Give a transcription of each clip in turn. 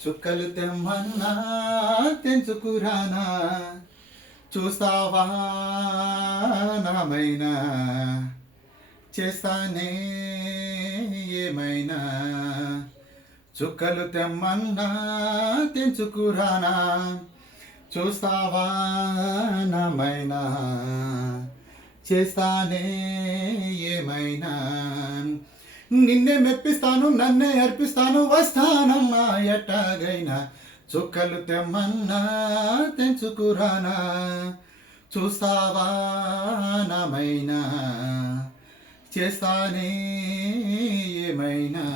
చుక్కలు తెమ్మన్నా తెంచుకురానా చూస్తావా నామైనా చేస్తానే ఏమైనా చుక్కలు తెమ్మన్నా తెంచుకురానా చూస్తావా నామైనా చేస్తానే ఏమైనా నిన్నే మెప్పిస్తాను నన్నే అర్పిస్తాను వస్తానమ్మా ఎట్టాగైనా చుక్కలు తెమ్మన్నా తెంచుకురానా చూస్తావా నామైనా చేస్తానే ఏమైనా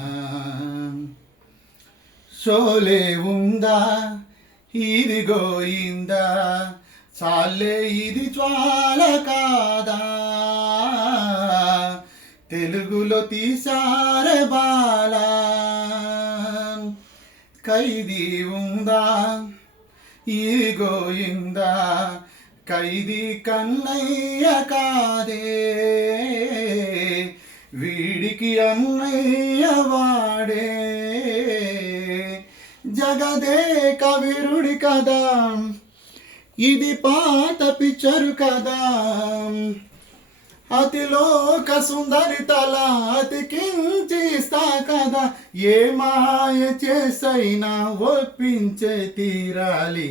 షోలే ఉందా ఇది గోయిందా చాలే ఇది జ్వాల కాదా తెలుగులో తీసారే బాలా ఖైదీ ఉందా ఈ గోయిందా ఖైదీ కన్నయ్య కాదే వీడికి అన్నయ్య వాడే జగదే కవిరుడి కదా ఇది పాత పిక్చరు కదా అతిలోక సుందరి తల అతికించిస్తా కదా ఏ మాయ చేసైనా ఒప్పించే తీరాలి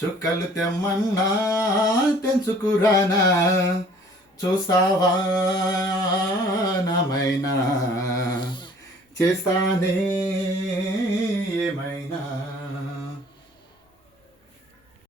చుక్కలు తెమ్మన్నా తెంచుకురానా చూస్తావా నామైనా చేస్తానే ఏమైనా